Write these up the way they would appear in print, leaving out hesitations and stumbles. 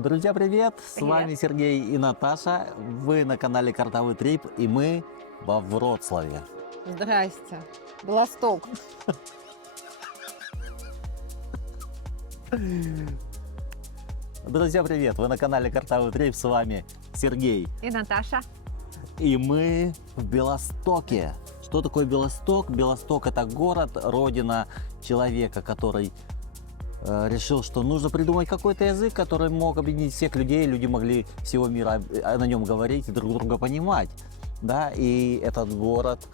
Друзья, привет! С Привет. вами Сергей и Наташа. Вы на канале Картовый Трип, и мы во Вроцлаве. Здрасте. Белосток. Друзья, привет! Вы на канале Картовый Трип, с вами Сергей. И Наташа. И мы в Белостоке. Что такое Белосток? Белосток — это город, родина человека, который решил, что нужно придумать какой-то язык, который мог объединить всех людей, люди могли всего мира на нем говорить и друг друга понимать. Да, и этот город,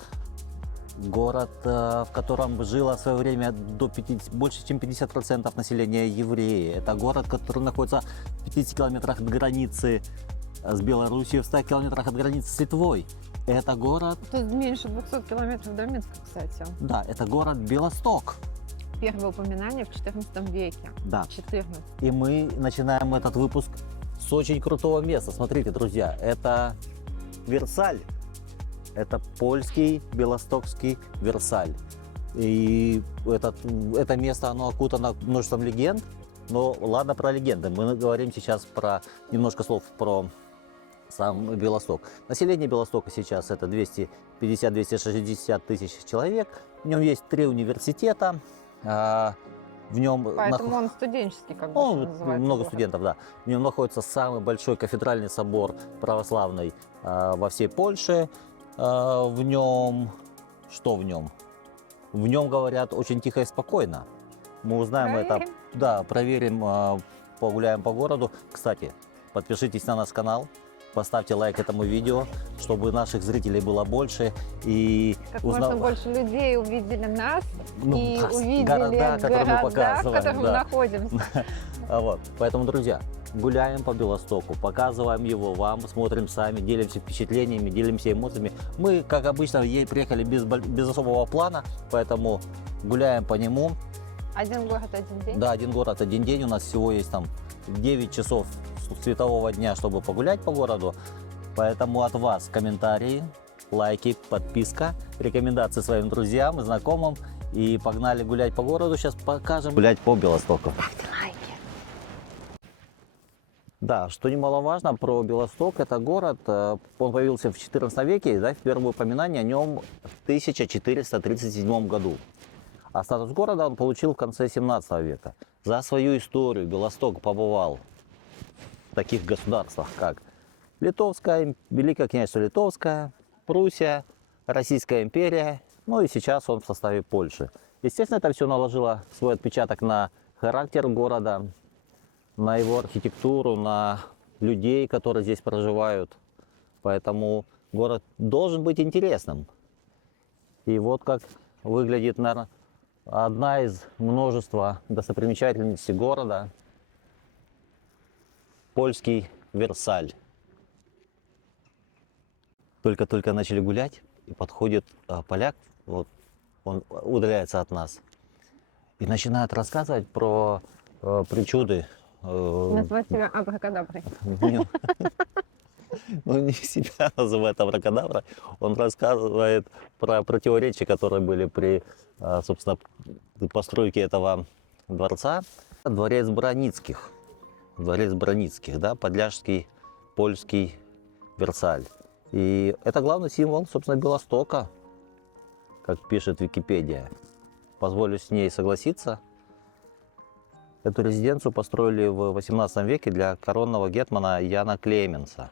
в котором жило в свое время больше, чем 50% населения евреи. Это город, который находится в 50 километрах от границы с Белоруссией, в 100 километрах от границы с Литвой. Это город... Тут меньше 200 километров до Минска, кстати. Да, это город Белосток. Первое упоминание в 14 веке. Да. 14. И мы начинаем этот выпуск с очень крутого места. Смотрите, друзья, это Версаль. Это польский белостокский Версаль. И это место, оно окутано множеством легенд. Но ладно про легенды. Мы говорим сейчас про немножко слов про сам Белосток. Население Белостока сейчас это 250-260 тысяч человек. В нем есть 3 университета. В нем Поэтому он студенческий, как бы называется. много город. студентов, да. В нем находится самый большой кафедральный собор православный во всей Польше. В нем... Что в нем? В нем, говорят, очень тихо и спокойно. Мы узнаем Проверим. это. Да, проверим, погуляем по городу. Кстати, подпишитесь на наш канал, поставьте лайк этому видео, чтобы наших зрителей было больше. И Как можно больше людей увидели нас и да, увидели города, которые мы в показываем, которых мы да. находимся. Вот. Поэтому, друзья, гуляем по Белостоку, показываем его вам, смотрим сами, делимся впечатлениями, делимся эмоциями. Мы, как обычно, приехали без особого плана, поэтому гуляем по нему. Один город, один день. Да, один город, один день. У нас всего есть там 9 часов светового дня, чтобы погулять по городу. Поэтому от вас комментарии, лайки, подписка, рекомендации своим друзьям и знакомым. И погнали гулять по городу. Сейчас покажем гулять по Белостоку. Ставьте лайки. Да, что немаловажно про Белосток, это город, он появился в 14 веке, да, впервые упоминание о нем в 1437 году. А статус города он получил в конце 17 века. За свою историю Белосток побывал в таких государствах, как Литовская, Великое княжество Литовское, Пруссия, Российская империя, ну и сейчас он в составе Польши. Естественно, это все наложило свой отпечаток на характер города, на его архитектуру, на людей, которые здесь проживают. Поэтому город должен быть интересным. И вот как выглядит, наверное, одна из множества достопримечательностей города – польский Версаль. Только-только начали гулять, и подходит поляк, вот, он удаляется от нас, и начинает рассказывать про причуды. Назвать тебя абракадаброй. Ну, не себя называет абракадабра, он рассказывает про противоречия, которые были при, собственно, постройке этого дворца. Дворец Браницких, да, подляжский польский Версаль. И это главный символ, собственно, Белостока, как пишет Википедия. Позволю с ней согласиться. Эту резиденцию построили в 18 веке для коронного гетмана Яна Клеменса.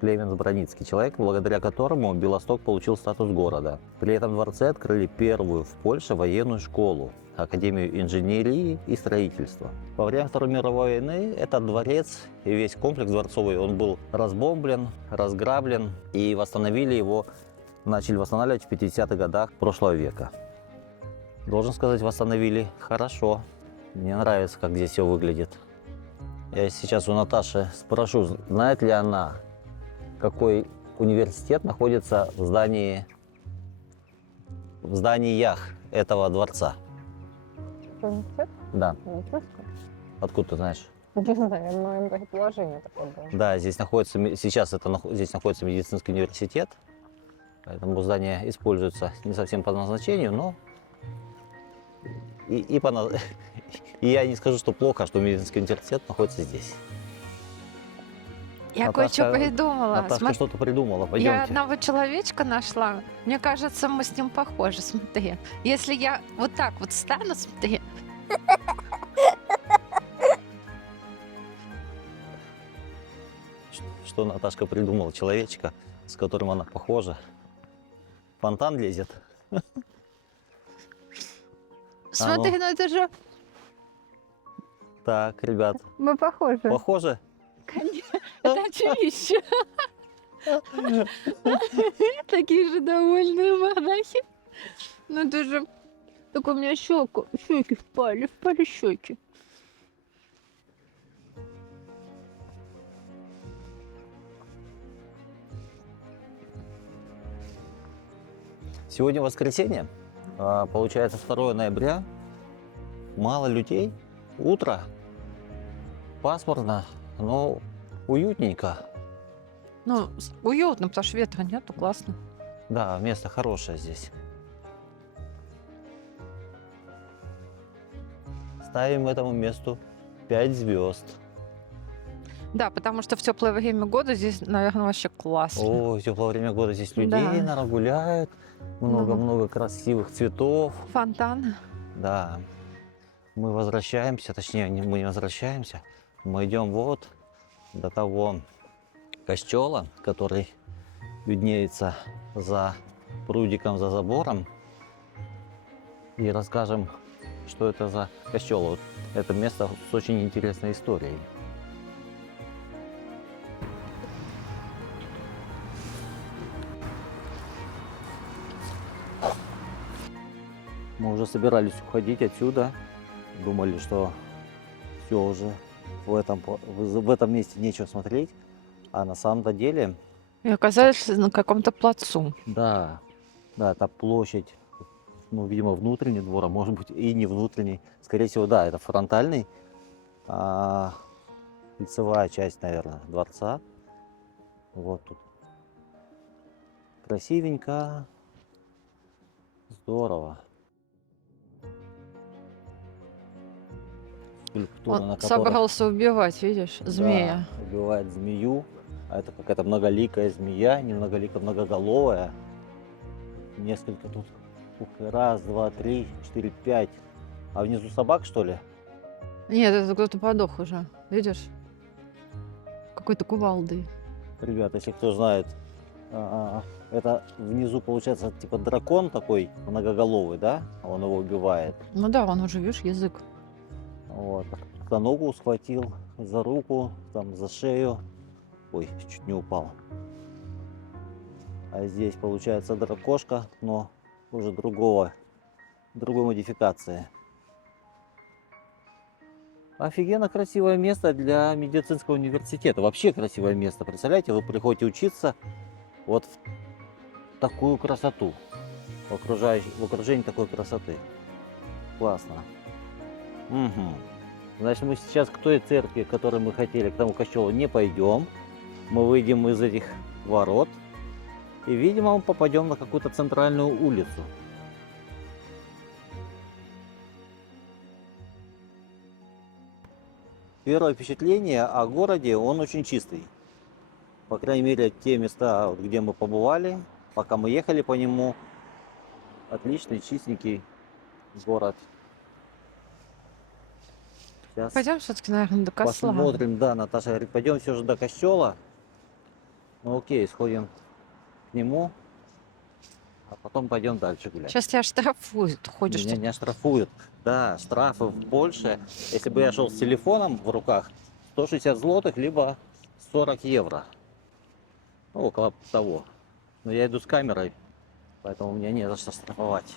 Клеменс Браницкий, человек, благодаря которому Белосток получил статус города. При этом дворце открыли первую в Польше военную школу, Академию инженерии и строительства. Во время Второй мировой войны этот дворец и весь комплекс дворцовый, он был разбомблен, разграблен, и восстановили его, начали восстанавливать в 50-х годах прошлого века. Должен сказать, восстановили хорошо. Мне нравится, как здесь все выглядит. Я сейчас у Наташи спрошу, знает ли она, какой университет находится в зданиях этого дворца. Университет? Да. Медицинский? Откуда ты знаешь? Не знаю, в моем предположении такое было. Да, здесь находится медицинский университет, поэтому здание используется не совсем по назначению, но И я не скажу, что плохо, что медицинский университет находится здесь. Я кое-что придумала. Наташка что-то придумала, Я пойдемте. одного человечка нашла. Мне кажется, мы с ним похожи. Смотри. Если я вот так вот стану, смотри. Что Наташка придумала человечка, с которым она похожа. Фонтан лезет. Смотри, ну это же Так, ребят, мы похожи. похоже? Конечно, это очевидно. Такие же довольные монахи. Ну это же... Так у меня щеки впали щеки. Сегодня воскресенье, получается 2 ноября. Мало людей, утро, пасмурно, но уютненько. Ну, уютно, потому что ветра нету, классно. Да, место хорошее здесь. Ставим этому месту 5 звезд. Да, потому что в теплое время года здесь, наверное, вообще классно. О, теплое время года здесь людей, Да. наверное, гуляют. Много-много красивых цветов. Фонтан. Да. Мы возвращаемся, точнее, мы не возвращаемся. Мы идем вот до того костела, который виднеется за прудиком, за забором. И расскажем, что это за костел. Вот это место с очень интересной историей. Мы уже собирались уходить отсюда. Думали, что все уже в этом месте нечего смотреть. А на самом-то деле, И оказались на каком-то плацу. да, это площадь, ну, видимо, внутренний двор, а может быть и не внутренний. Скорее всего, да, это фронтальный, лицевая часть, наверное, дворца. Вот тут. Красивенько, здорово. Скульптура, Он на которой... собрался убивать, видишь, змея. Да, убивает змею. А это какая-то многоликая змея, не многоликая, многоголовая. Несколько тут. Ух, раз, два, три, 4, 5. А внизу собак, что ли? Нет, это кто-то подох уже, видишь? Какой-то кувалдой. Ребята, если кто знает, это внизу получается типа дракон такой многоголовый, да? Он его убивает. Ну да, он уже, видишь, язык. Вот. За ногу схватил, за руку, там, за шею. Ой, чуть не упал. А здесь получается дракошка, но уже другой модификации. Офигенно красивое место для медицинского университета. Вообще красивое место. Представляете, вы приходите учиться вот в такую красоту. В окружении такой красоты. Классно. Угу. Значит, мы сейчас к той церкви, к которой мы хотели, к тому костелу, не пойдем. Мы выйдем из этих ворот и, видимо, мы попадем на какую-то центральную улицу. Первое впечатление о городе, он очень чистый. По крайней мере, те места, где мы побывали, пока мы ехали по нему, отличный, чистенький город. Сейчас Пойдем все-таки, наверное, до косла. посмотрим. Да, Наташа говорит, пойдем все же до костела. Ну окей, сходим к нему, а потом пойдем дальше гулять. Сейчас тебя штрафуют, ходишь. Меня не оштрафуют. Да, штрафы в Польше. Если бы я шел с телефоном в руках, 160 злотых, либо 40 евро. Ну, около того. Но я иду с камерой, поэтому мне не за что штрафовать.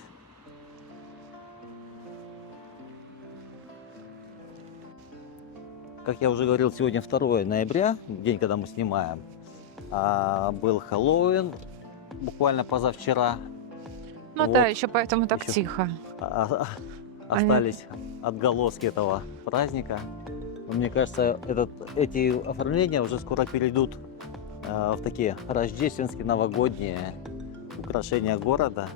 Как я уже говорил, сегодня 2 ноября, день, когда мы снимаем. Был Хэллоуин, буквально позавчера. Ну Вот. да, еще поэтому так Ещё. тихо. Остались отголоски этого праздника. Но мне кажется, эти оформления уже скоро перейдут в такие рождественские, новогодние украшения города.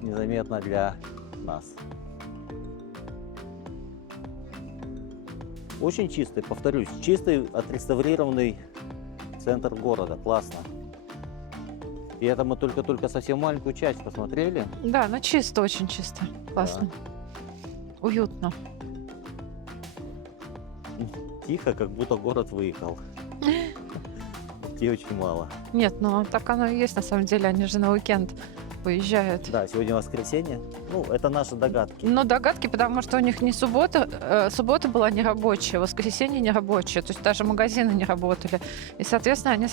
Незаметно для нас. Очень чистый, повторюсь, чистый, отреставрированный центр города. Классно. И это мы только-только совсем маленькую часть посмотрели. Да, ну чисто, очень чисто. Классно. Уютно. Тихо, как будто город выехал. Людей очень мало. Нет, ну так оно и есть на самом деле. Они же на уикенд выезжают. Да, сегодня воскресенье. Ну, это наши догадки. Ну, догадки, потому что у них не суббота, суббота была нерабочая, воскресенье нерабочее, то есть даже магазины не работали. И, соответственно, они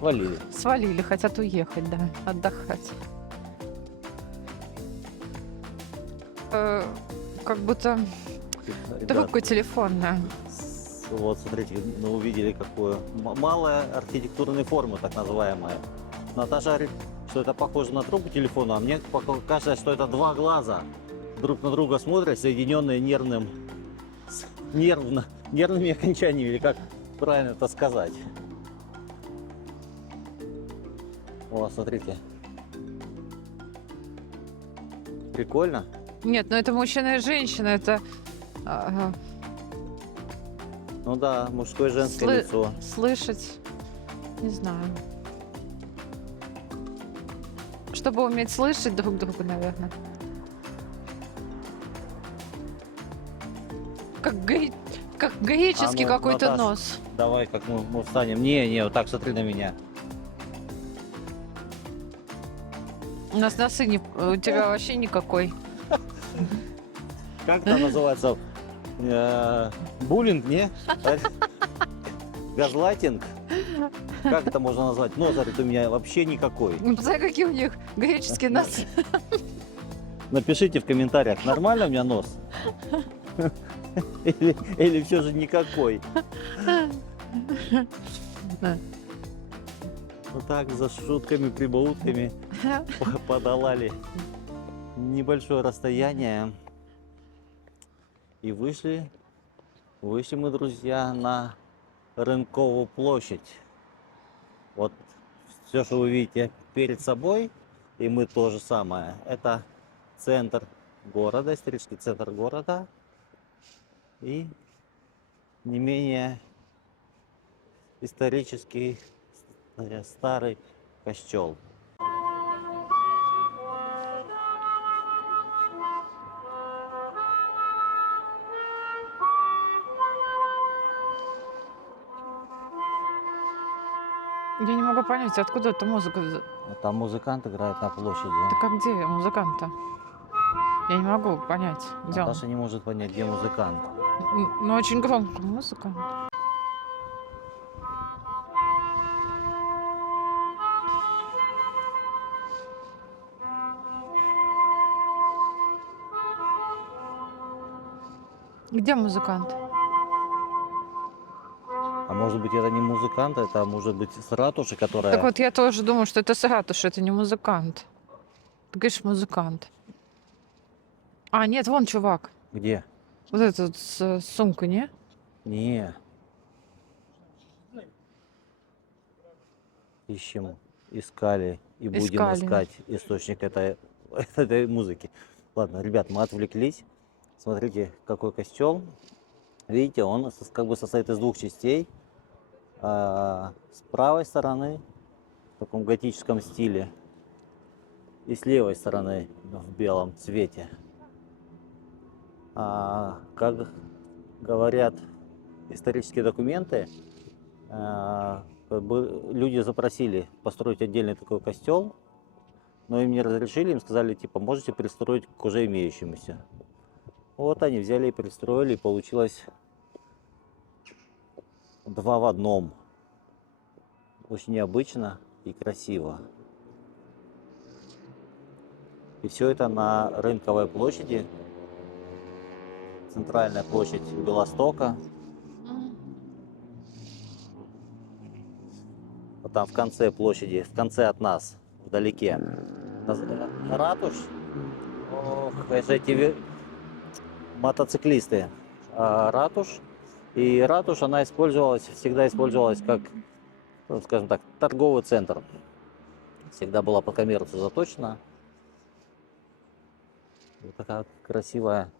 Валили. свалили, хотят уехать, да, отдыхать. Как будто Ребят, трубка телефонная. вот, смотрите, мы увидели, какую малая архитектурная форма, так называемая. Наташа говорит, что это похоже на трубку телефона, а мне кажется, что это два глаза друг на друга смотрят, соединенные нервными окончаниями, или как правильно это сказать. О, смотрите. Прикольно. Нет, ну это мужчина и женщина, это Ну да, мужское и женское Слы- лицо. слышать, не знаю. Чтобы уметь слышать друг друга, наверное. Как греческий А ну, какой-то Наташ, нос. Давай, как мы встанем. Не, вот так смотри на меня. У нас носы у тебя вообще никакой. Как это называется? Буллинг, не? Газлайтинг? Как это можно назвать? Нос, говорит, у меня вообще никакой. Ну, посмотри, какие у них греческие носы. Напишите в комментариях, нормально у меня нос? Или все же никакой? Вот так за шутками, прибаутками подолали небольшое расстояние. И вышли мы, друзья, на Рынковую площадь. Вот все, что вы видите перед собой, и мы то же самое. Это центр города, исторический центр города. И не менее исторический старый костел. Я не могу понять, откуда эта музыка. Там музыкант играет на площади. Так а где музыкант-то? Я не могу понять, где он. Наташа не может понять, где музыкант. Ну, очень громко музыка. Где музыкант? А может быть, это не музыкант, это может быть с ратуши, которая... Так вот, я тоже думаю, что это Саратуш, это не музыкант. Ты говоришь, музыкант. А, нет, вон чувак. Где? Вот этот с сумкой, не? Не. Ищем, искали и будем Искали. искать источник этой музыки. Ладно, ребят, мы отвлеклись. Смотрите, какой костел. Видите, он как бы состоит из двух частей. С правой стороны в таком готическом стиле и с левой стороны в белом цвете. Как говорят исторические документы, как бы люди запросили построить отдельный такой костел, но им не разрешили, им сказали, типа, можете пристроить к уже имеющемуся. Вот они взяли и пристроили, и получилось два в одном. Очень необычно и красиво. И все это на Рынковой площади. Центральная площадь Белостока. Вот там в конце площади, в конце от нас, вдалеке. Ратуш. Ох, это эти мотоциклисты. Ратуш. И ратуша, она всегда использовалась как, ну, скажем так, торговый центр. Всегда была по коммерцию заточена. Вот такая красивая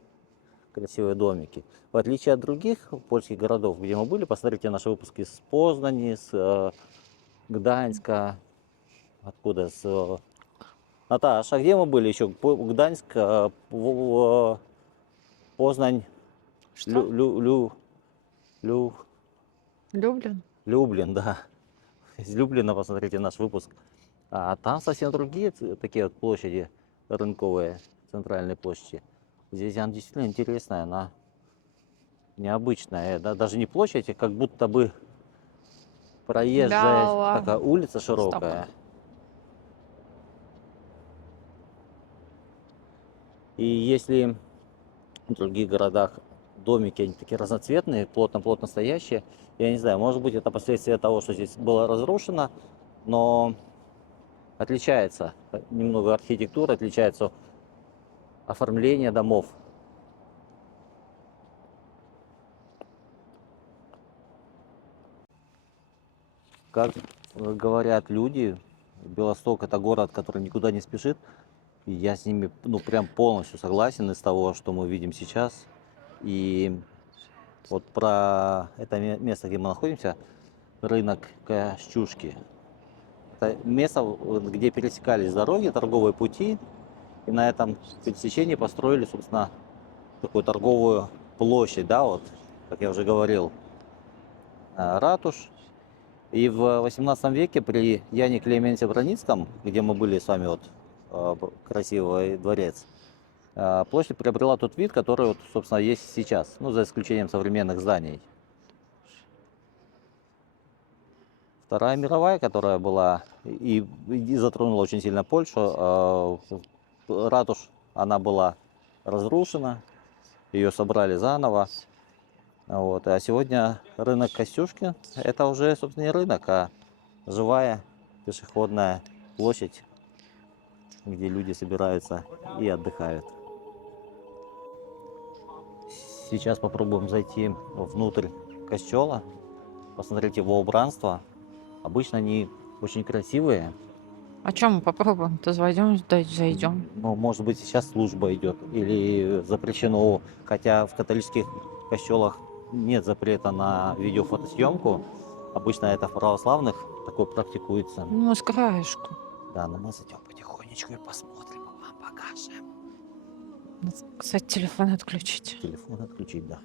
красивые домики. В отличие от других польских городов, где мы были, посмотрите наши выпуски с Познани, с Гданьска, откуда, Наташа, а где мы были еще? Гданьск, Познань, Что? Лю- Люблин? Люблин, да. Из Люблина посмотрите наш выпуск. А там совсем другие такие вот площади рынковые, центральные площади. Здесь она действительно интересная, она необычная. Да, даже не площадь, а как будто бы проезжая Да такая ладно. улица Стоп. широкая. И если в других городах домики, они такие разноцветные, плотно-плотно стоящие, я не знаю, может быть, это последствия того, что здесь было разрушено, но отличается немного архитектура, отличается оформление домов. Как говорят люди, Белосток это город, который никуда не спешит. И я с ними, ну, прям полностью согласен из того, что мы видим сейчас. И вот про это место, где мы находимся, рынок Костюшки. Это место, вот, где пересекались дороги, торговые пути. И на этом пересечении построили, собственно, такую торговую площадь, да, вот, как я уже говорил, ратуш. И в 18 веке при Яне Клементе Броницком, где мы были с вами, вот, красивый дворец, площадь приобрела тот вид, который, вот, собственно, есть сейчас, ну, за исключением современных зданий. Вторая мировая, которая была и затронула очень сильно Польшу, ратуш, она была разрушена, ее собрали заново. Вот. А сегодня рынок Костюшки это уже, собственно, не рынок, а живая пешеходная площадь, где люди собираются и отдыхают. Сейчас попробуем зайти внутрь костела, посмотреть его убранство. Обычно они очень красивые. А чем мы попробуем? То зайдем, зайдем. Ну, может быть, сейчас служба идет или запрещено, хотя в католических костелах нет запрета на видеофотосъемку. Обычно это в православных такое практикуется. Ну, с краешку. Да, но мы зайдем потихонечку и посмотрим, вам покажем. Надо, кстати, телефон отключить. Телефон отключить, да.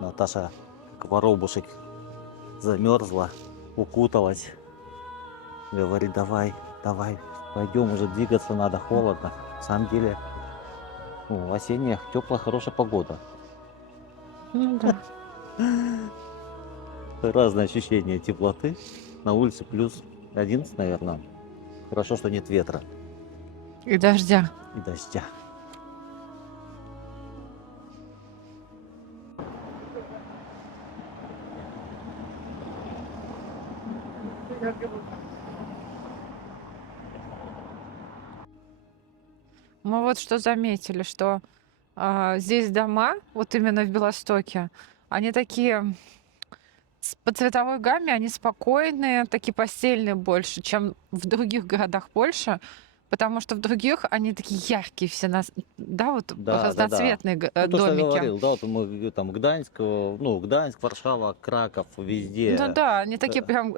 Наташа, как воробушек, замерзла, укуталась. Говорит, давай, давай, пойдем, уже двигаться надо, холодно. На самом деле, ну, осенняя, теплая, хорошая погода. Ну да. Разные ощущения теплоты. На улице плюс 11, наверное. Хорошо, что нет ветра И дождя. и дождя. Мы вот что заметили, что здесь дома, вот именно в Белостоке, они такие по цветовой гамме, они спокойные, такие постельные больше, чем в других городах Польши, потому что в других они такие яркие все, да, вот Да, да, да. разноцветные Ну, то, что я домики. говорил, да, вот мы там Гданьск, ну, Гданьск, Варшава, Краков, Ну везде да, они такие э, прям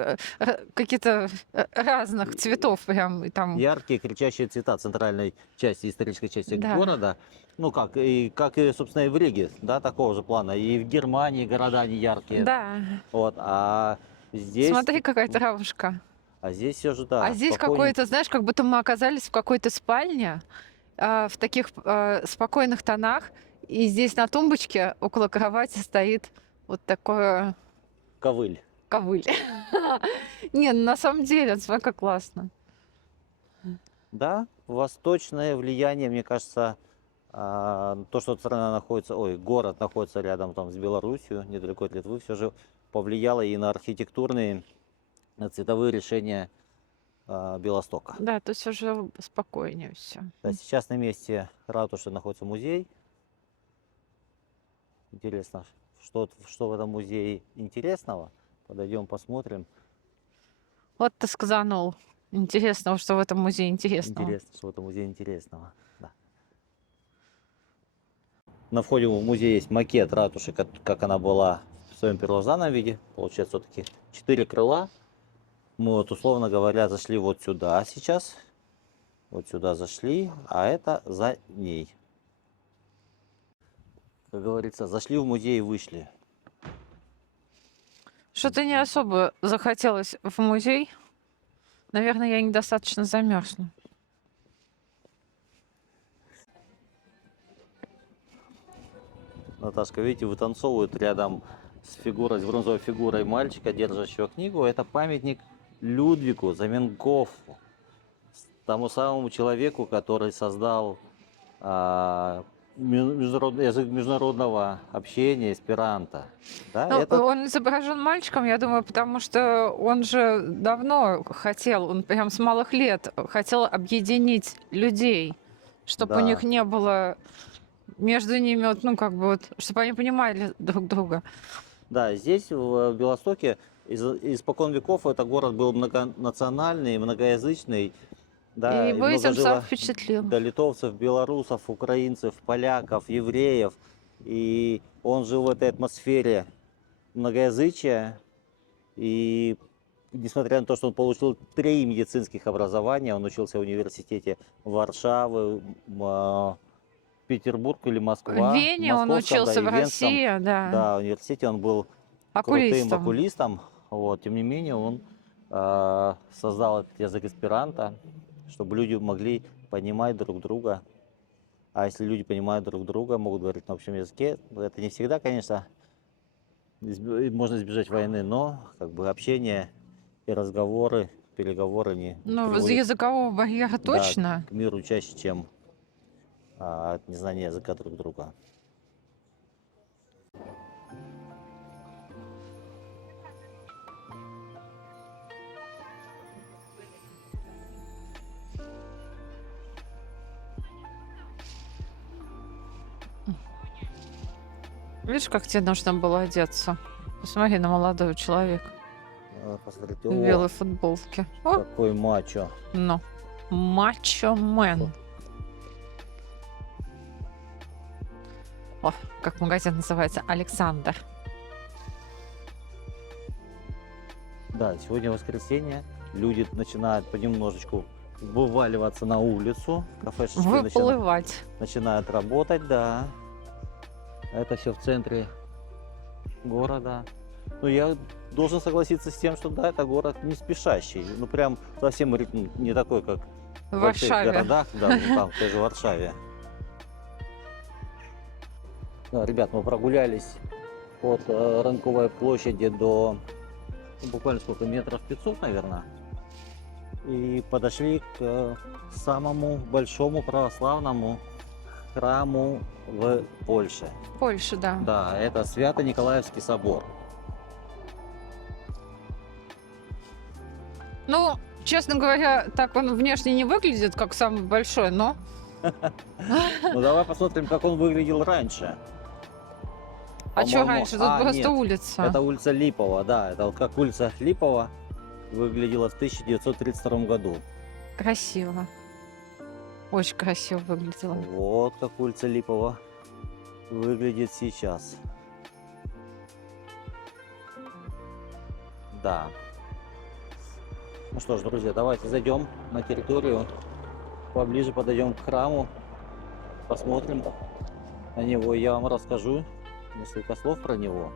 какие-то разных цветов прям, и там, яркие кричащие цвета центральной части, исторической части да. города. Ну, как и, собственно, и в Риге, да, такого же плана. И в Германии города они яркие. Да, Вот, а здесь, смотри, какая травушка. здесь все же, А да, здесь спокойненько. какое-то, знаешь, как будто мы оказались в какой-то спальне, в таких спокойных тонах. И здесь на тумбочке около кровати стоит вот такое Ковыль. ковыль. Не, ну на самом деле, смотри, как классно. Да, восточное влияние, мне кажется, то, что страна находится, город находится рядом там с Белоруссией, недалеко от Литвы, все же повлияло и на архитектурные, на цветовые решения Белостока. Да, то есть уже спокойнее все. Да, сейчас на месте ратуши находится музей. Интересно, что в этом музее интересного. Подойдем, посмотрим. Вот ты сказанул. Интересного, что в этом музее интересного. Интересно, что в этом музее интересного. Да. На входе в музей есть макет ратуши, как она была в своем первозданном виде. Получается, все-таки 4 крыла. Мы вот, условно говоря, зашли вот сюда сейчас. Вот сюда зашли, а это за ней. Как говорится, зашли в музей и вышли. Что-то не особо захотелось в музей. Наверное, я недостаточно замерзла. Наташка, видите, вытанцовывают рядом с бронзовой фигурой мальчика, держащего книгу. Это памятник Людвигу Заменгофу, тому самому человеку, который создал язык международного общения, эсперанто. Да, Ну, он изображен мальчиком, я думаю, потому что он же давно хотел, он прям с малых лет хотел объединить людей, чтобы у Да. них не было между ними, вот, ну, как бы вот, чтобы они понимали друг друга. Да, здесь, в Белостоке, испокон веков это город был многонациональный, многоязычный. Да, И и его много этим сам жило впечатлил. да, литовцев, белорусов, украинцев, поляков, евреев. И он жил в этой атмосфере многоязычия. И несмотря на то, что он получил 3 медицинских образования, он учился в университете Варшавы, Петербург или Москва. В Вене он Московском, учился и в Венском, России, да, да, университете он был крутым окулистом. окулистом. Вот, тем не менее, он создал этот язык эсперанто, чтобы люди могли понимать друг друга. А если люди понимают друг друга, могут говорить на общем языке, это не всегда, конечно, можно избежать войны, но как бы общение и разговоры, переговоры не Ну, с приводят, языкового барьера да, точно. к миру чаще, чем незнание языка друг друга. Видишь, как тебе нужно было одеться? Посмотри на молодого человека Посмотрите, в белой футболке. О, какой мачо. ну, мачо-мен. О, как магазин называется? Александр. Да, сегодня воскресенье, люди начинают понемножечку вываливаться на улицу, кафешечки Выплывать. начинают работать, да. Это все в центре города. Ну, я должен согласиться с тем, что да, это город не спешащий. Ну, прям совсем ритм не такой, как В в больших Варшаве. городах, да, ну, там, в той же Варшаве. Да, ребят, мы прогулялись от Рынковой площади до буквально сколько, метров 500, наверное. И подошли к самому большому православному храму в Польше. В Польше, да. Да, это Свято-Николаевский собор. Ну, честно говоря, так он внешне не выглядит, как самый большой, но Ну давай посмотрим, как он выглядел раньше. а что По-моему, раньше? Тут просто нет, улица. это улица Липова, да, это вот как улица Липова выглядела в 1932 году. Красиво. Очень красиво выглядело. Вот как улица Липова выглядит сейчас. Да. Ну что ж, друзья, давайте зайдем на территорию, поближе подойдем к храму, посмотрим на него, и я вам расскажу несколько слов про него.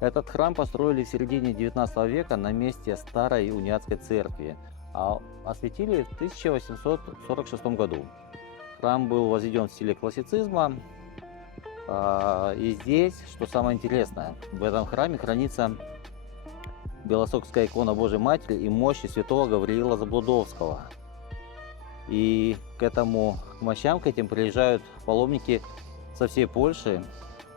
Этот храм построили в середине 19 века на месте старой униатской церкви, а осветили в 1846 году. Храм был возведен в стиле классицизма, и здесь, что самое интересное, в этом храме хранится Белостокская икона Божьей Матери и мощи святого Гавриила Заблудовского. И к мощам, к этим приезжают паломники со всей Польши.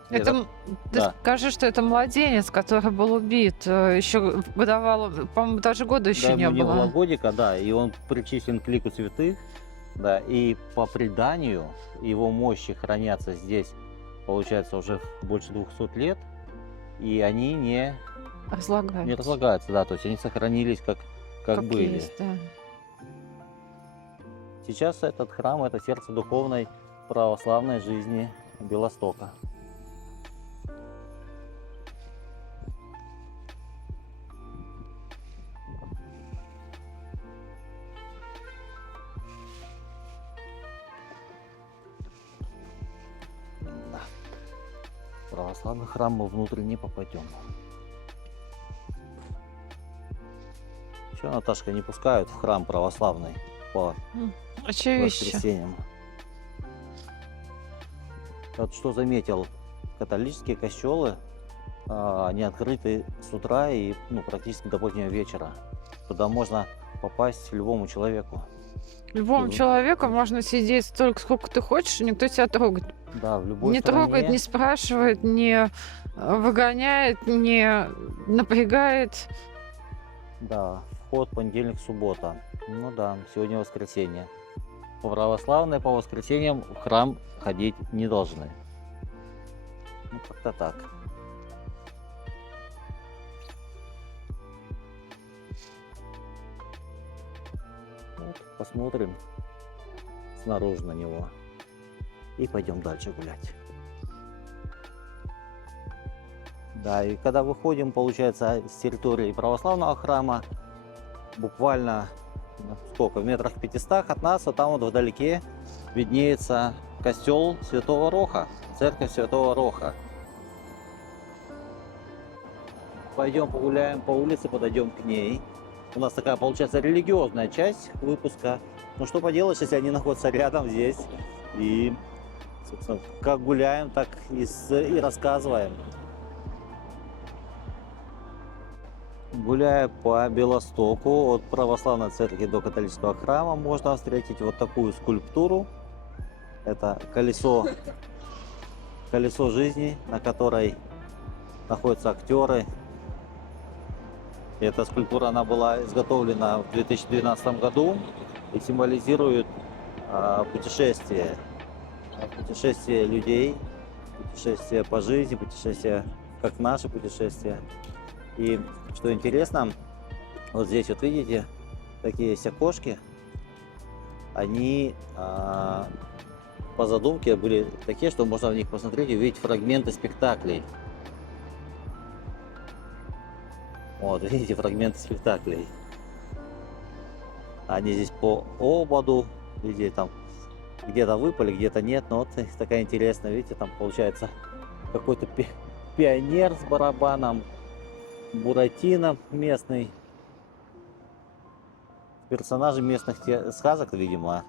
Это, ты да. скажи, что это младенец, который был убит. Еще годовалого, по-моему, даже года еще Да, не ему не было. было годика, да, и он причислен к лику святых, да, и по преданию его мощи хранятся здесь, получается, уже больше 200 лет, и они не Разлагается. разлагаются, да, то есть они сохранились как были. Есть, да. Сейчас этот храм – это сердце духовной православной жизни Белостока. Да. В православный храм мы внутрь не попадем. Еще, Наташка, не пускают в храм православный по Очевидно. воскресеньям. Вот что заметил, католические костелы, они открыты с утра и практически до позднего вечера. Туда можно попасть любому человеку. Любому Мгм. человеку можно сидеть столько, сколько ты хочешь, и никто тебя трогать. Да, в любой Не стране. трогает, не спрашивает, не выгоняет, не напрягает. Да, вход понедельник, суббота. Ну да, сегодня воскресенье. Православные по воскресеньям в храм ходить не должны. Ну, как-то так. Вот, посмотрим снаружи на него. И пойдем дальше гулять. Да, и когда выходим, получается, с территории православного храма, буквально сколько, в метрах 500 от нас, а там вот вдалеке виднеется костел Святого Роха, церковь Святого Роха. Пойдем погуляем по улице, подойдем к ней. У нас такая, получается, религиозная часть выпуска. Ну что поделаешь, если они находятся рядом здесь. И, собственно, как гуляем, так и рассказываем. Гуляя по Белостоку, от православной церкви до католического храма, можно встретить вот такую скульптуру. Это колесо жизни, на которой находятся актеры. И эта скульптура, она была изготовлена в 2012 году и символизирует путешествие людей, путешествие по жизни, путешествие как наши путешествия. И что интересно, вот здесь вот видите, такие есть окошки, они по задумке были такие, что можно в них посмотреть и увидеть фрагменты спектаклей. Вот, видите, фрагменты спектаклей. Они здесь по ободу, видите, там где-то выпали, где-то нет, но вот такая интересная, видите, там получается какой-то пионер с барабаном, Буратино местный, персонажи местных сказок, видимо.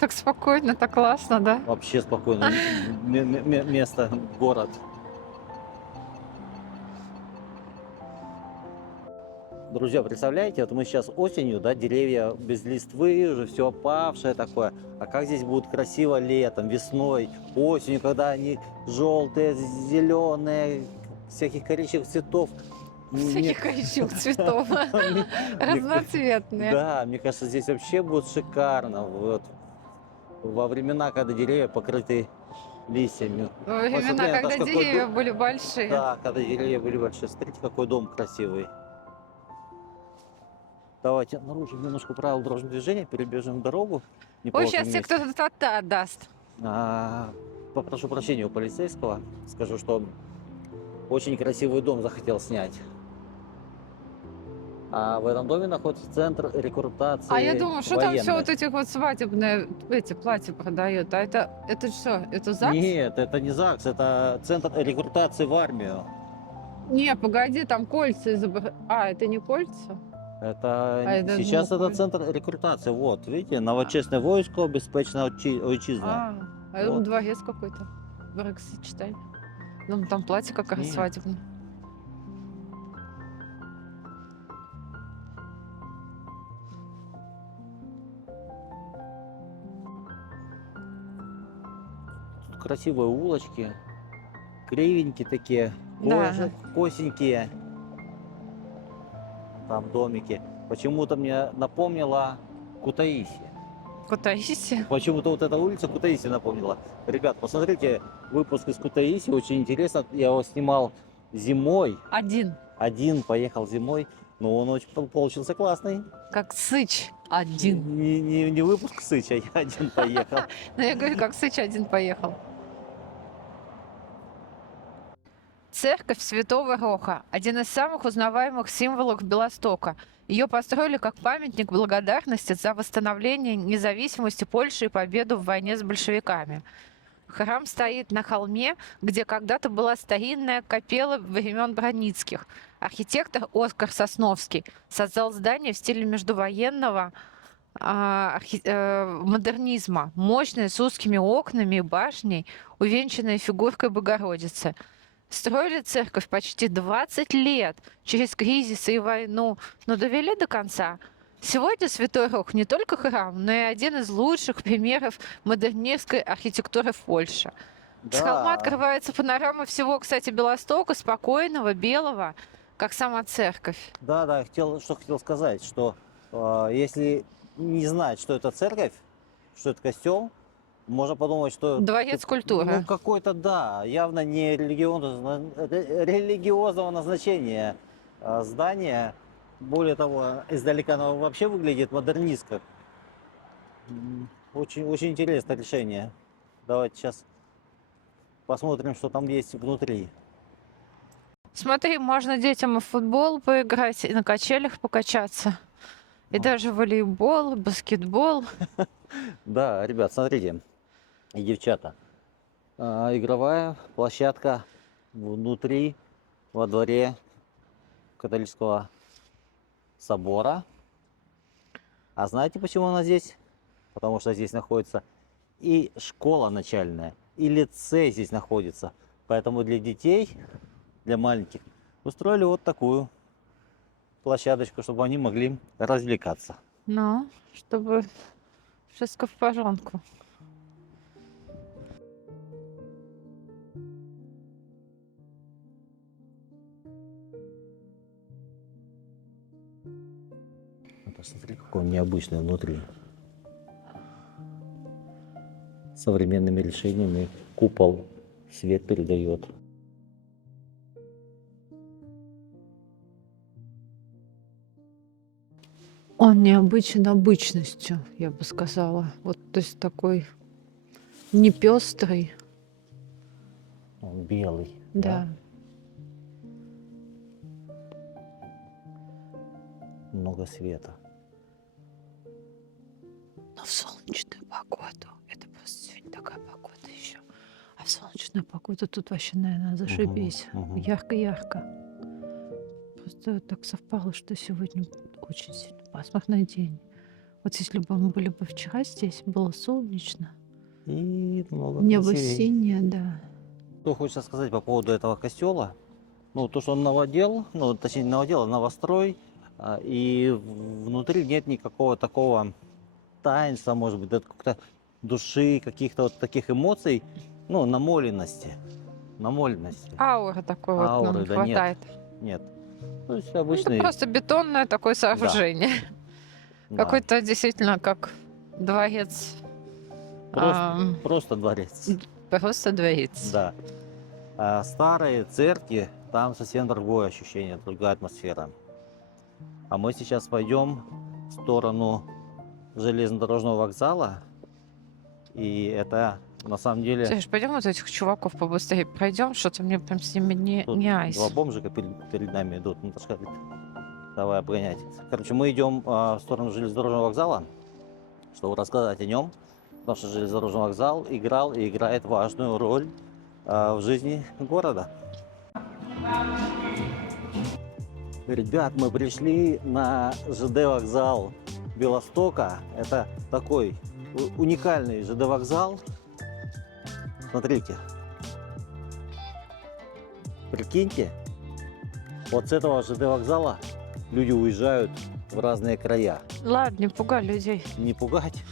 Так спокойно, так классно, да? Вообще спокойно. Место, город. Друзья, представляете, вот мы сейчас осенью, да, деревья без листвы, уже все опавшее такое. А как здесь будет красиво летом, весной, осенью, когда они желтые, зеленые, всяких коричневых цветов. Мне Всяких коричневых цветов. мне- Разноцветные. Да, мне кажется, здесь вообще будет шикарно. Вот во времена, когда деревья покрыты листьями. Во Ой, времена, смотри, Наташ, когда какой деревья дом. были большие. Да, когда деревья были большие. Смотрите, какой дом красивый. Давайте нарушим немножко правила дорожного движения, перебежим дорогу. Ой, Неплохо сейчас тебе вместе. кто-то та-та даст. Попрошу прощения у полицейского. Скажу, что очень красивый дом захотел снять. А в этом доме находится центр рекрутации А я думаю, что там все военных. вот этих вот свадебные эти платья продают. А это что? Это ЗАГС? Нет, это не ЗАГС, это центр рекрутации в армию. Не, погоди, там кольца А, это не кольца? Это Сейчас это буквы. центр рекрутации. Вот, видите, новочесне войско, безпечна отчизна. Я думаю, Вот. дворец какой-то. Бракосочетание. Думаю, там платье как раз Нет. свадебное. Тут красивые улочки, кривенькие такие, Да. косенькие. Там домики. Почему-то мне напомнила Кутаиси. Кутаиси. Почему-то вот эта улица Кутаиси напомнила. Ребят, посмотрите выпуск из Кутаиси, очень интересно. Я его снимал зимой. Один поехал зимой, но он очень получился классный. Как Сыч один. Не выпуск Сыча, я один поехал. Ну, я говорю, как Сыч один поехал. Церковь Святого Роха – один из самых узнаваемых символов Белостока. Ее построили как памятник благодарности за восстановление независимости Польши и победу в войне с большевиками. Храм стоит на холме, где когда-то была старинная капелла времен Броницких. Архитектор Оскар Сосновский создал здание в стиле междувоенного модернизма, мощное, с узкими окнами и башней, увенчанной фигуркой Богородицы. Строили церковь почти 20 лет через кризисы и войну, но довели до конца. Сегодня Святой Рог не только храм, но и один из лучших примеров модернистской архитектуры в Польше. С холма открывается панорама всего, кстати, Белостока, спокойного, белого, как сама церковь. Да, хотел сказать, что если не знать, что это церковь, что это костел, можно подумать, что Дворец культуры. ну какой-то, да, явно не религиозного назначения здание. Более того, издалека оно вообще выглядит модернистко. Очень, очень интересное решение. Давайте сейчас посмотрим, что там есть внутри. Смотри, можно детям и в футбол поиграть, и на качелях покачаться. И даже волейбол, и баскетбол. Да, ребят, смотрите, и девчата. Игровая площадка внутри, во дворе католического собора. А знаете, почему она здесь? Потому что здесь находится и школа начальная, и лицей здесь находится. Поэтому для детей, для маленьких, устроили вот такую площадочку, чтобы они могли развлекаться. Ну, чтобы wszystko в порządku. Посмотри, какой он необычный внутри. Современными решениями купол свет передает. Он необычен обычностью, я бы сказала. Вот, то есть такой не пестрый. Он белый. Да. Много света. Но в солнечную погоду, это просто сегодня такая погода еще. А в солнечную погоду тут вообще, наверное, зашибись. Мгм. Ярко-ярко. Просто так совпало, что сегодня очень сильно пасмурный день. Вот если бы мы были бы вчера здесь, было солнечно. И много Небо красивее. синее, да. Что хочется сказать по поводу этого костела? Ну, то, что он новодел, ну, точнее, не новодел, а новострой. И внутри нет никакого такого таинства, может быть, как-то души, каких-то вот таких эмоций, ну, намоленности. Намоленности. Ауры такой вот нам Ауры, не да нет, хватает. нет. То есть Ну, это обычный, просто бетонное такое да, сооружение. да. Какой-то действительно как дворец. Просто, ам, просто дворец. Просто дворец. Да. А старые церкви, там совсем другое ощущение, другая атмосфера. А мы сейчас пойдем в сторону железнодорожного вокзала. И это на самом деле Слушай, пойдем вот этих чуваков побыстрее пройдем, что-то мне прям с ними тут не два айс. бомжика перед нами идут. Наташка говорит, давай обгонять. Короче, мы идем в сторону железнодорожного вокзала, чтобы рассказать о нем. Потому что железнодорожный вокзал играл и играет важную роль в жизни города. Ребят, мы пришли на ЖД вокзал Белостока. Это такой уникальный ЖД вокзал. Смотрите. Прикиньте, вот с этого ЖД вокзала люди уезжают в разные края. Ладно, не пугай людей. Не пугать.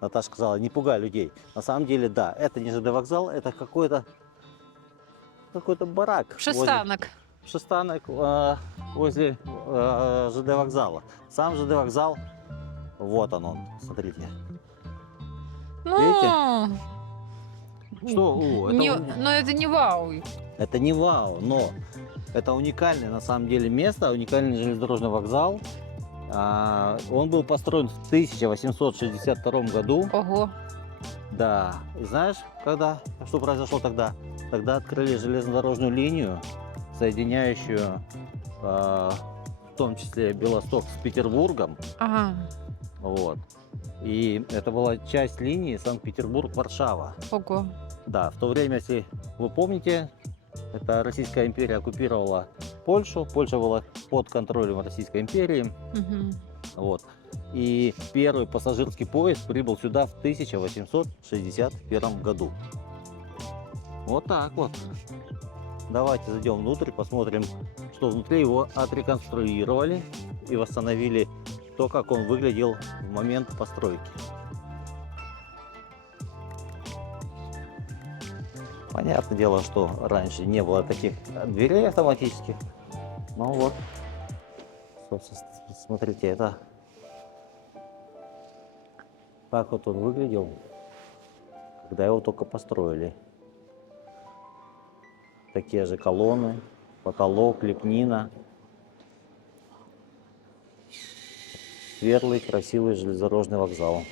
Наташа сказала, не пугай людей. На самом деле, да, это не ЖД вокзал, это какой-то барак. Шестанок. Шестанок возле ЖД вокзала. Сам ЖД вокзал, вот он, смотрите. Ну, Что? но это не вау. Это не вау, но это уникальное на самом деле место, уникальный железнодорожный вокзал. Он был построен в 1862 году. Ого. Да. И знаешь, что произошло тогда? Тогда открыли железнодорожную линию, соединяющую в том числе Белосток с Петербургом. Ага. Вот. И это была часть линии Санкт-Петербург-Варшава. Ого. Да, в то время, если вы помните, это Российская империя оккупировала Польшу. Польша была под контролем Российской империи. Мгм. Вот. И первый пассажирский поезд прибыл сюда в 1861 году. Вот так вот. Давайте зайдем внутрь, посмотрим, что внутри его отреконструировали и восстановили то, как он выглядел в момент постройки. Понятное дело, что раньше не было таких дверей автоматических. Ну вот, смотрите, это так вот он выглядел, когда его только построили. Такие же колонны, потолок, лепнина. Светлый, красивый железнодорожный вокзал.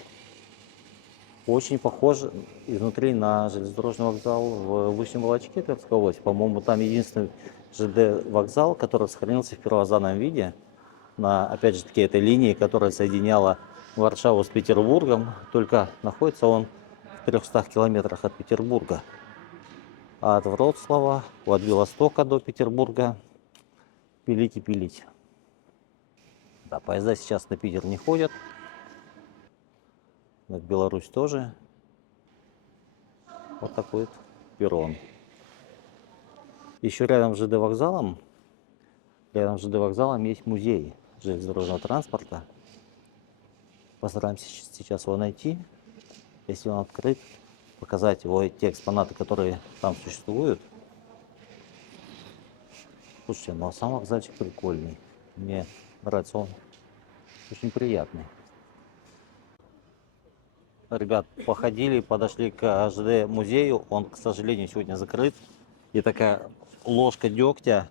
Очень похож изнутри на железнодорожный вокзал в Вышнем Волочке, Тверской области. По-моему, там единственный ЖД вокзал, который сохранился в первозданном виде. На, опять же таки, этой линии, которая соединяла Варшаву с Петербургом. Только находится он в 300 километрах от Петербурга. А от Вроцлава, от Белостока до Петербурга пилить и пилить. Да, поезда сейчас на Питер не ходят. В Беларусь тоже. Вот такой вот перрон. Еще рядом с ЖД вокзалом есть музей железнодорожного транспорта. Постараемся сейчас его найти, если он открыт, показать его те экспонаты, которые там существуют. Слушайте, ну а сам вокзальчик прикольный. Мне нравится, он очень приятный. Ребят, походили, подошли к ЖД музею. Он, к сожалению, сегодня закрыт. И такая ложка дегтя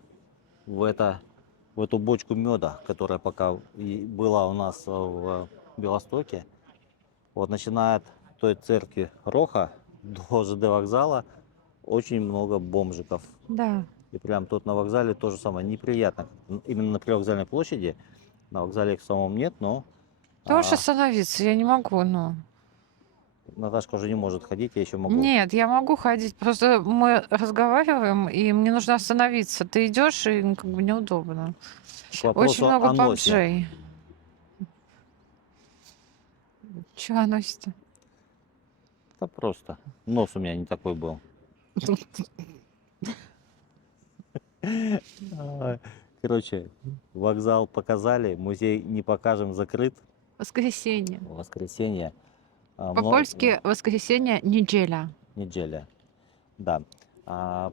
в эту бочку меда, которая пока была у нас в Белостоке. Вот начиная от той церкви Роха до ЖД вокзала очень много бомжиков. Да. И прям тут на вокзале то же самое. Неприятно. Именно на привокзальной площади. На вокзале их самом нет, но Ты можешь остановиться? Я не могу, ну. Наташка уже не может ходить, я еще могу. Нет, я могу ходить. Просто мы разговариваем, и мне нужно остановиться. Ты идешь, и как бы неудобно. К вопросу Очень много о носе. бомжей. Чего носит-то? Да просто. Нос у меня не такой был. Короче, вокзал показали, музей не покажем, закрыт. Воскресенье. Воскресенье. По-польски воскресенье неделя. Неделя. Да.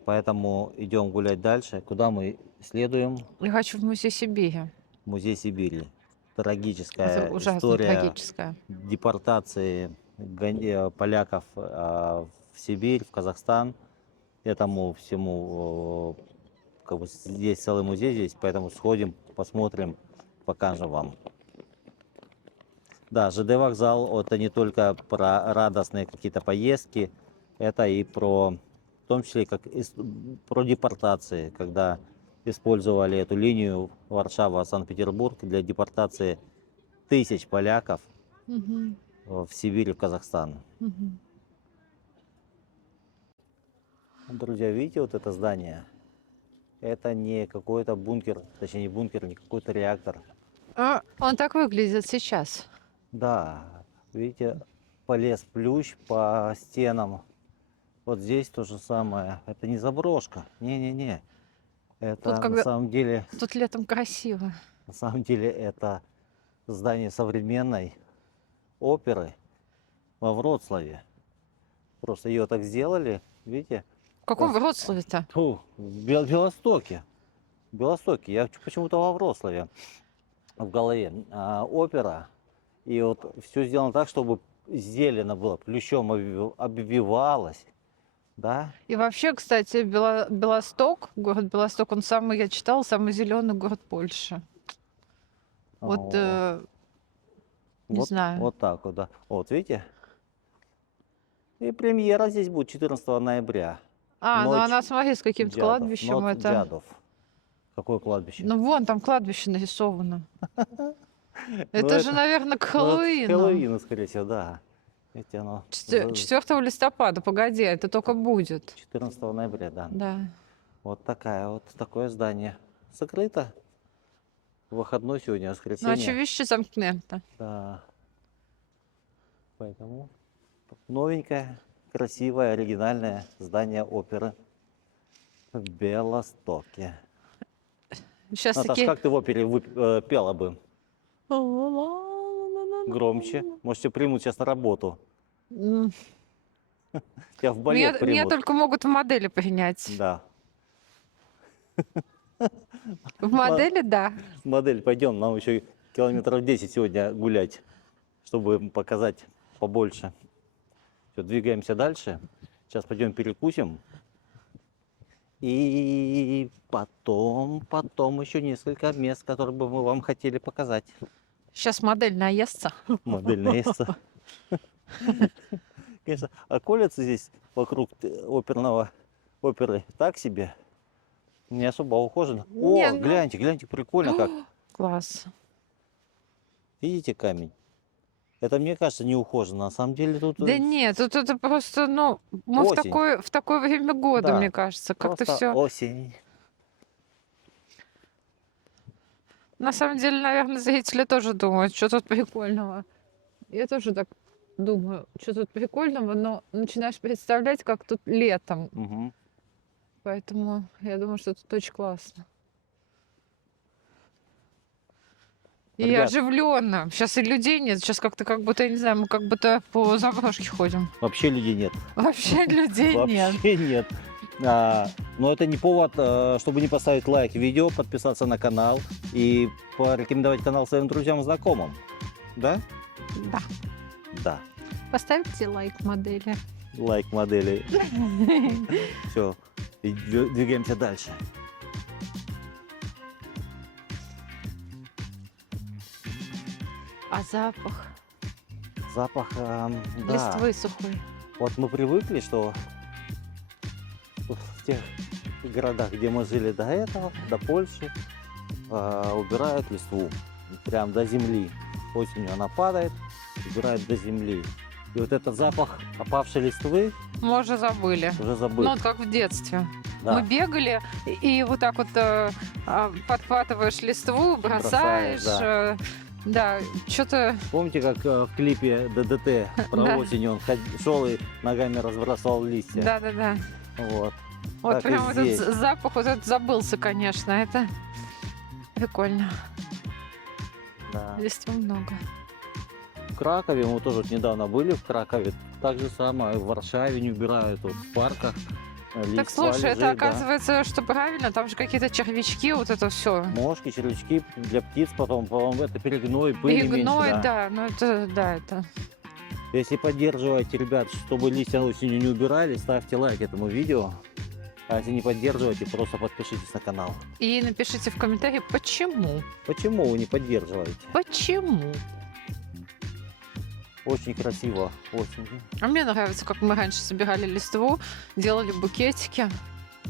Поэтому идем гулять дальше. Куда мы следуем? Я хочу в музей Сибири. Музей Сибири. Это Трагическая ужасно история трагическое. депортации поляков в Сибирь, в Казахстан. Этому всему как бы здесь целый музей здесь, поэтому сходим, посмотрим, покажем вам. Да, ЖД вокзал это не только про радостные какие-то поездки, это и про, в том числе, про депортации, когда использовали эту линию Варшава-Санкт-Петербург для депортации тысяч поляков Мгм, в Сибирь и в Казахстан. мгм. Друзья, видите вот это здание? Это не какой-то бункер, точнее не бункер, не какой-то реактор. Он так выглядит сейчас. Да, видите, полез плющ по стенам. Вот здесь то же самое. Это не заброшка. Не-не-не. Это Тут как на бы самом деле, тут летом красиво. это здание современной оперы во Вроцлаве. Просто ее так сделали, видите? В каком Вот. Вроцлаве-то? В Белостоке. В Белостоке. Я почему-то во Вроцлаве в голове. Опера. И вот все сделано так, чтобы зелено было, плющом обвивалось. Да? И вообще, кстати, Белосток, город Белосток, он самый, я читала, самый зеленый город Польши. Вот, не Вот, знаю. вот так вот, да. Вот, видите? И премьера здесь будет 14 ноября. Ну Ночь она, смотри, с каким-то Джадов, кладбищем Ночь это. Джадов. Какое кладбище? Ну вон, там кладбище нарисовано. Это это- же, наверное, к Ну, это Хэллоуину. Хэллоуину, скорее всего, да. Видите, оно 4 листопада, погоди, это только будет. 14 ноября, да. Да. Вот такое здание. Закрыто. Выходной сегодня, Ну, воскресенье. очевидно, замкнето. Да. Поэтому новенькое, красивое, оригинальное здание оперы в Белостоке. Сейчас Наташ, такие... как ты в опере пела бы? Громче. Может, тебя примут сейчас на работу. М, Тебя в балет Меня примут. только могут в модели принять. Да. В модели, да. Модель, пойдем, нам еще километров 10 сегодня гулять, чтобы показать побольше. Все, двигаемся дальше. Сейчас пойдем перекусим. И потом еще несколько мест, которые бы мы вам хотели показать. Сейчас модель наестся. Модель наестся. Конечно, околица здесь вокруг оперы так себе. Не особо ухожено. Не, О, ну- гляньте, прикольно как. Класс. Видите камень? Это, мне кажется, не ухожено. На самом деле тут Да нет, тут это просто, ну, мы Осень. в такое время года, Да, мне кажется, как-то просто все. осень. На самом деле, наверное, зрители тоже думают, что тут прикольного. Я тоже так думаю, что тут прикольного, но начинаешь представлять, как тут летом. Мгм. Поэтому я думаю, что тут очень классно. И Ребят. оживленно. Сейчас и людей нет. Сейчас как-то, как будто, я не знаю, мы как будто по заброшке ходим. Вообще людей нет. Вообще людей нет. Вообще нет. Но это не повод, чтобы не поставить лайк видео, подписаться на канал и порекомендовать канал своим друзьям и знакомым. Да? Да. Да. Поставьте лайк модели. Лайк модели. Все. Двигаемся дальше. А запах? Запах, да. Листвы сухой. Вот мы привыкли, что в тех городах, где мы жили до этого, до Польши, убирают листву прям до земли. Осенью она падает, убирают до земли. И вот этот запах опавшей листвы Мы уже забыли. уже забыл. Ну, вот как в детстве. Да. Мы бегали, и вот так вот подхватываешь листву, бросаешь. Бросаешь, Да, что-то... Помните, как в клипе ДДТ про Да. осень он шел и ногами разбросал листья? Да-да-да. Вот. Вот Так и прям этот здесь. запах вот этот забылся, конечно. Это Прикольно. Да. Листвы много. В Кракове, мы тоже вот недавно были в Кракове, так же самое, в Варшаве не убирают, вот в парках Так листва слушай, это лежит, да. оказывается, что правильно, там же какие-то червячки, вот это все. Мошки, червячки для птиц, потом это перегной, И пыли меньше, гной, да. да, ну это, да, это. Если поддерживаете, ребят, чтобы листья осенью не убирали, ставьте лайк этому видео. А если не поддерживаете, просто подпишитесь на канал. И напишите в комментарии, почему. Почему вы не поддерживаете? Почему? Очень красиво осенью. А мне нравится, как мы раньше собирали листву, делали букетики.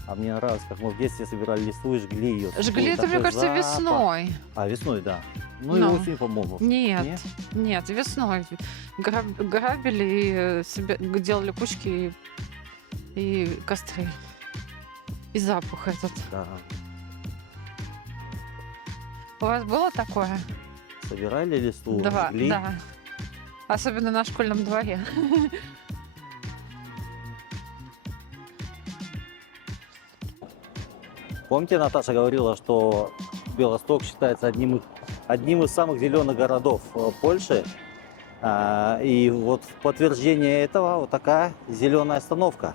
А мне нравится, как мы в детстве собирали листву и жгли ее. Жгли это, мне кажется, весной. А, весной, да. Ну и Ну, осенью, по-моему. Нет, нет, весной. Грабили и делали кучки и костры. И запах этот. Да. У вас было такое? Собирали листву, Да, жгли. да. Особенно на школьном дворе. Помните, Наташа говорила, что Белосток считается одним из самых зеленых городов Польши. И вот в подтверждение этого вот такая зеленая остановка.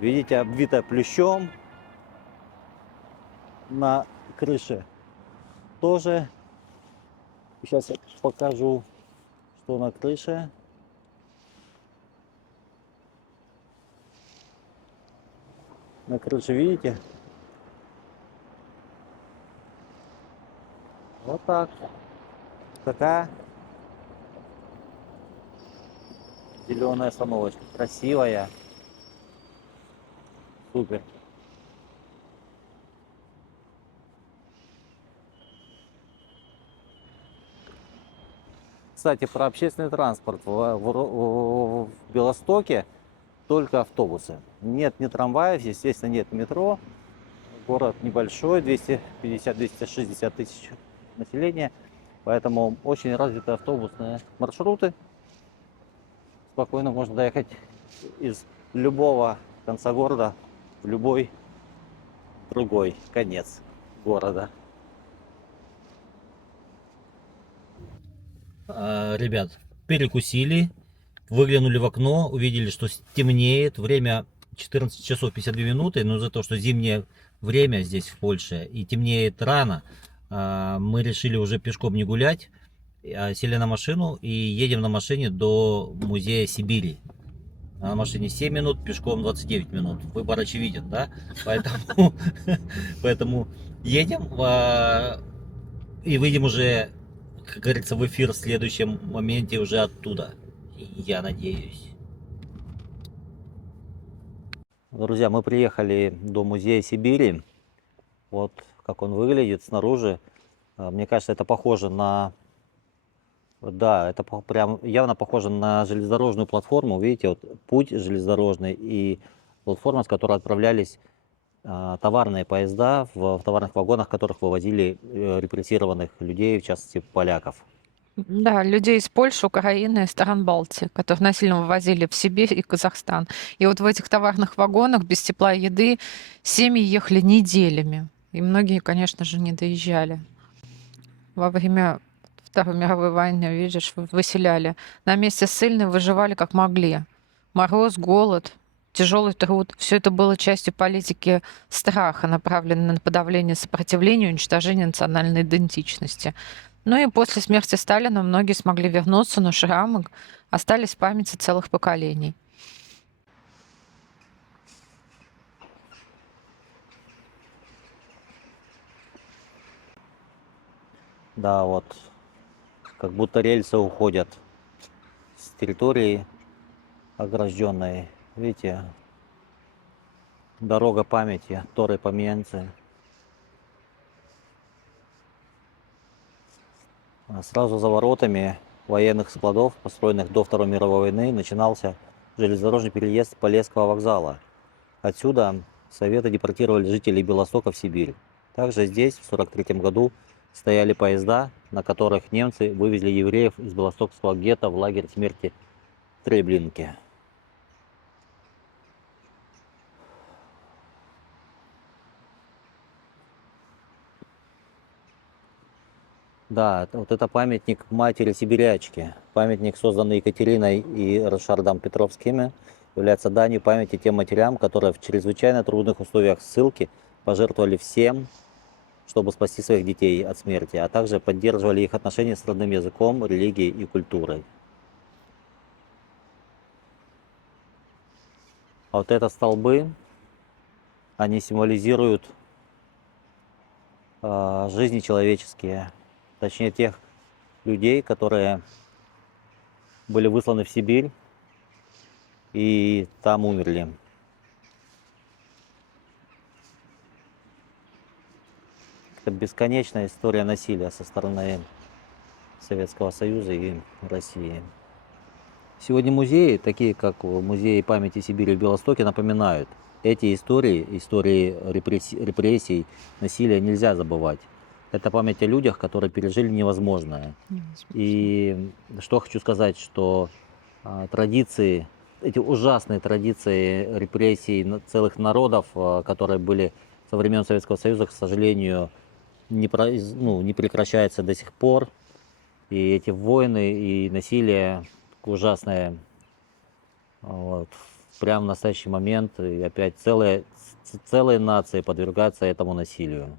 Видите, обвитая плющом на крыше. Тоже. Сейчас я покажу, что на крыше. На крыше, видите? Вот так. Такая зеленая остановочка. Красивая. Супер. Кстати, про общественный транспорт. В Белостоке только автобусы. Нет ни трамваев, естественно, нет метро. Город небольшой, 250-260 тысяч населения. Поэтому очень развиты автобусные маршруты. Спокойно можно доехать из любого конца города в любой другой конец города. Ребят, перекусили, выглянули в окно, увидели, что темнеет. Время 14 часов 52 минуты, но за то, что зимнее время здесь в Польше и темнеет рано, мы решили уже пешком не гулять, сели на машину и едем на машине до музея Сибири. На машине 7 минут, пешком 29 минут. Выбор очевиден, да? Поэтому едем и выйдем уже, как говорится, в эфир в следующем моменте уже оттуда. Я надеюсь. Друзья, мы приехали до музея Сибири. Вот как он выглядит снаружи. Мне кажется, это похоже на... Да, это прям явно похоже на железнодорожную платформу. Видите, вот путь железнодорожный и платформа, с которой отправлялись товарные поезда в товарных вагонах, в которых вывозили репрессированных людей, в частности поляков. Да, людей из Польши, Украины, стран Балтии, которых насильно вывозили в Сибирь и Казахстан. И вот в этих товарных вагонах без тепла и еды семьи ехали неделями. И многие, конечно же, не доезжали. Во время Второй мировой войны, видишь, выселяли. На месте ссыльной выживали как могли. Мороз, голод, тяжелый труд. Все это было частью политики страха, направленной на подавление сопротивления и уничтожение национальной идентичности. Ну и после смерти Сталина многие смогли вернуться, но шрамы остались в памяти целых поколений. Да, вот как будто рельсы уходят с территории огражденной. Видите, дорога памяти, Торы Помеянцы. Сразу за воротами военных складов, построенных до Второй мировой войны, начинался железнодорожный переезд Полесского вокзала. Отсюда Советы депортировали жителей Белостока в Сибирь. Также здесь в 1943 году стояли поезда, на которых немцы вывезли евреев из Белостокского гетто в лагерь смерти Треблинки. Да, вот это памятник матери сибирячки. Памятник, созданный Екатериной и Рашардом Петровскими, является данью памяти тем матерям, которые в чрезвычайно трудных условиях ссылки пожертвовали всем, чтобы спасти своих детей от смерти, а также поддерживали их отношения с родным языком, религией и культурой. А вот это столбы, они символизируют жизни человеческие, точнее тех людей, которые были высланы в Сибирь и там умерли. Это бесконечная история насилия со стороны Советского Союза и России. Сегодня музеи, такие как Музей памяти Сибири в Белостоке, напоминают, эти истории репрессий, насилия нельзя забывать. Это память о людях, которые пережили невозможное. И что хочу сказать, что традиции, эти ужасные традиции репрессий целых народов, которые были со времен Советского Союза, к сожалению, не прекращаются до сих пор. И эти войны и насилие ужасное, вот, прямо в настоящий момент, и опять целые нации подвергаются этому насилию.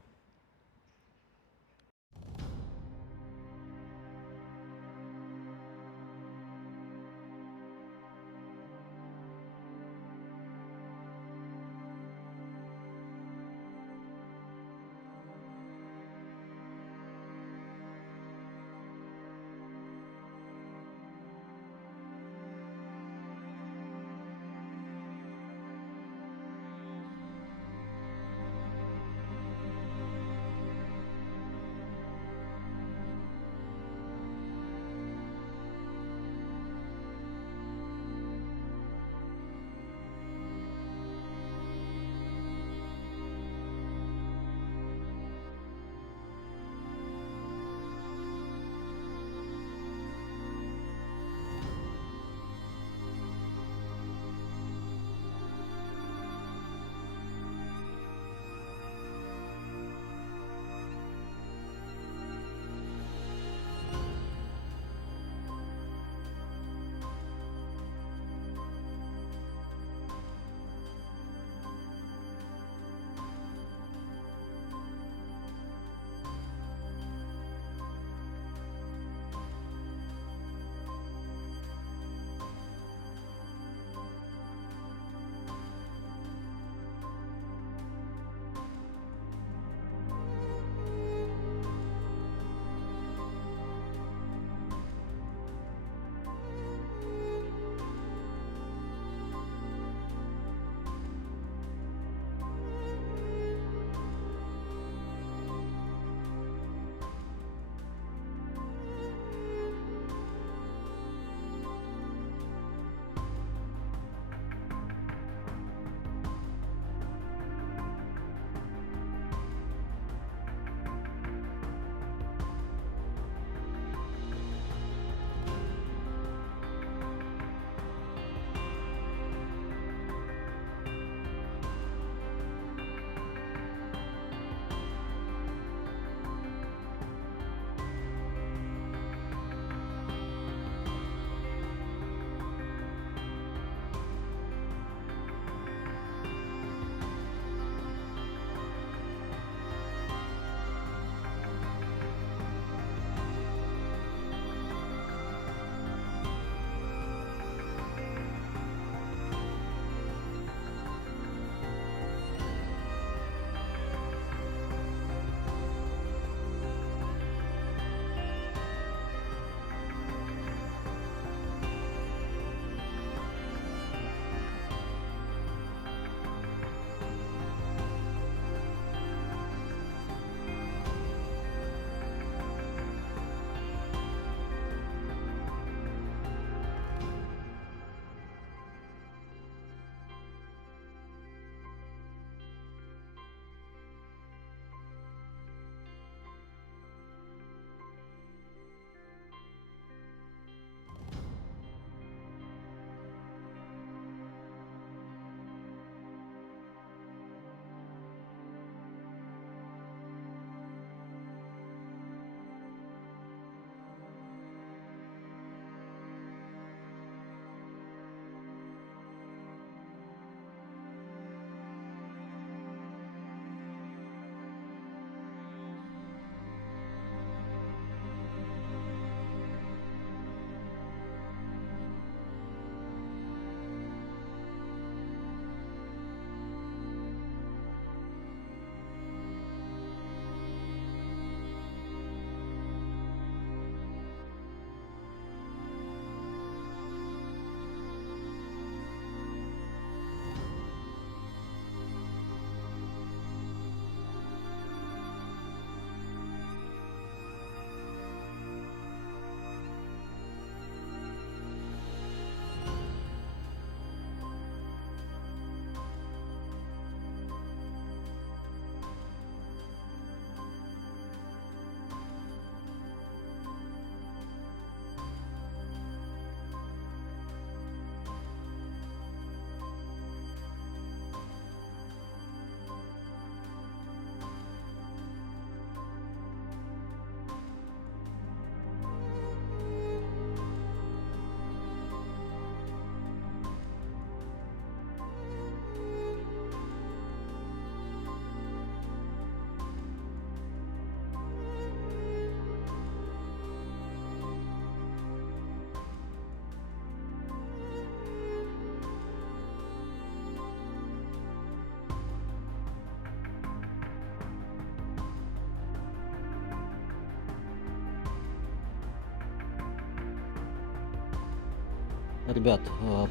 Ребят,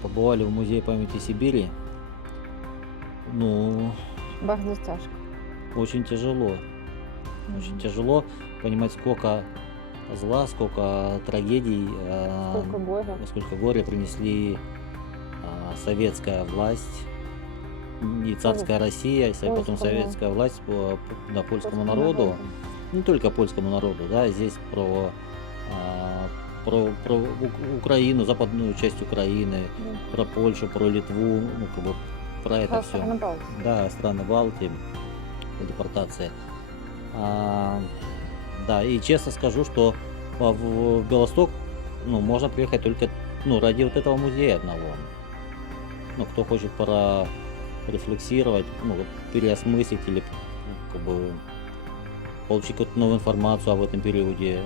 побывали в Музее памяти Сибири. Ну, Bardzo тяжко. очень тяжело. Очень тяжело понимать, сколько зла, сколько трагедий, Сколько горя. сколько горя принесли советская власть и царская Россия, и потом Польскому. советская власть да, польскому народу. народу. Не только польскому народу, да, здесь про Украину, западную часть Украины, про Польшу, про Литву, ну, как бы про это все. Страны Балтии. Да, страны Балтии, депортация. Да, и честно скажу, что в Белосток, ну, можно приехать только, ну, ради вот этого музея одного. Ну, кто хочет порефлексировать, ну, вот переосмыслить или, ну, как бы получить какую-то новую информацию об этом периоде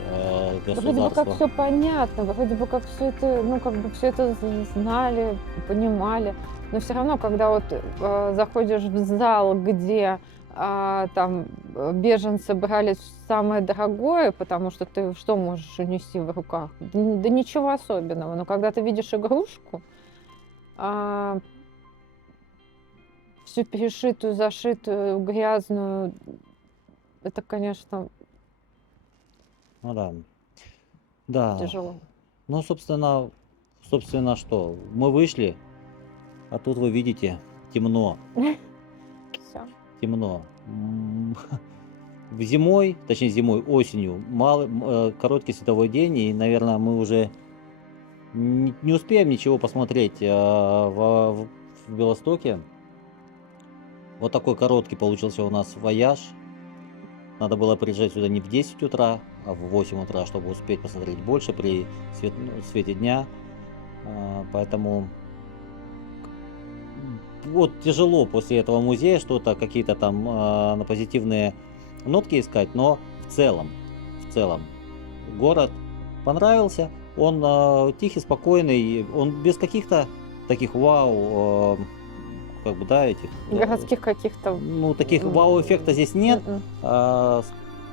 Вроде бы как государства. все понятно, вроде бы как все это, ну как бы все это знали, понимали, но все равно, когда вот заходишь в зал, где там беженцы брали самое дорогое, потому что ты что можешь унести в руках? Да ничего особенного. Но когда ты видишь игрушку, всю перешитую, зашитую, грязную, это, конечно, Ну да. Да. тяжело. Ну, собственно, что? Мы вышли, а тут вы видите темно. Всё. Темно. Зимой, осенью, короткий световой день, и, наверное, мы уже не успеем ничего посмотреть в Белостоке. Вот такой короткий получился у нас вояж. Надо было приезжать сюда не в 10 утра, а в 8 утра, чтобы успеть посмотреть больше при свете дня. Поэтому вот тяжело после этого музея что-то, какие-то там позитивные нотки искать, но в целом город понравился. Он тихий, спокойный, он без каких-то таких вау, как бы, да, этих... Городских каких-то... Ну, таких вау-эффекта здесь нет. Как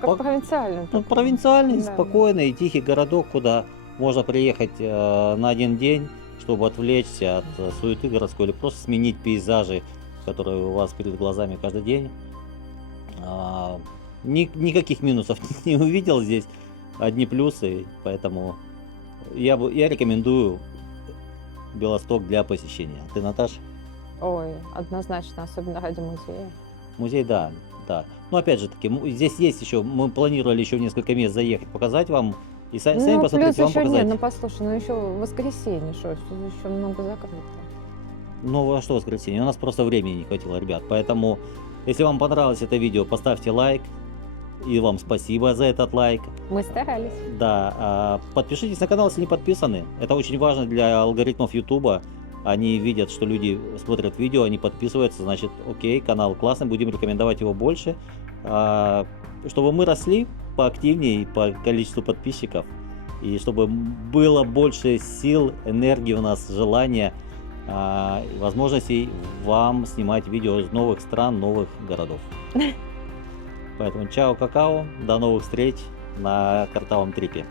Пок- провинциальный. Ну, такой. провинциальный, Да. спокойный, тихий городок, куда можно приехать на один день, чтобы отвлечься от суеты городской или просто сменить пейзажи, которые у вас перед глазами каждый день. Никаких минусов не увидел здесь, одни плюсы, поэтому я рекомендую Белосток для посещения. Ты, Наташа? Ой, однозначно, особенно ради музея. Музей, да. Но опять же таки, здесь есть еще, мы планировали еще в несколько мест заехать, показать вам. И сами Ну, посмотрите, плюс вам еще показать. нет, ну послушай, ну еще воскресенье, что еще много закрыто. Ну, а что воскресенье? У нас просто времени не хватило, ребят. Поэтому, если вам понравилось это видео, поставьте лайк. И вам спасибо за этот лайк. Мы старались. Да, подпишитесь на канал, если не подписаны. Это очень важно для алгоритмов YouTube. Они видят, что люди смотрят видео, они подписываются, значит, окей, канал классный, будем рекомендовать его больше. Чтобы мы росли поактивнее по количеству подписчиков. И чтобы было больше сил, энергии у нас, желания, возможностей вам снимать видео из новых стран, новых городов. Поэтому чао, какао, до новых встреч на картавом трипе.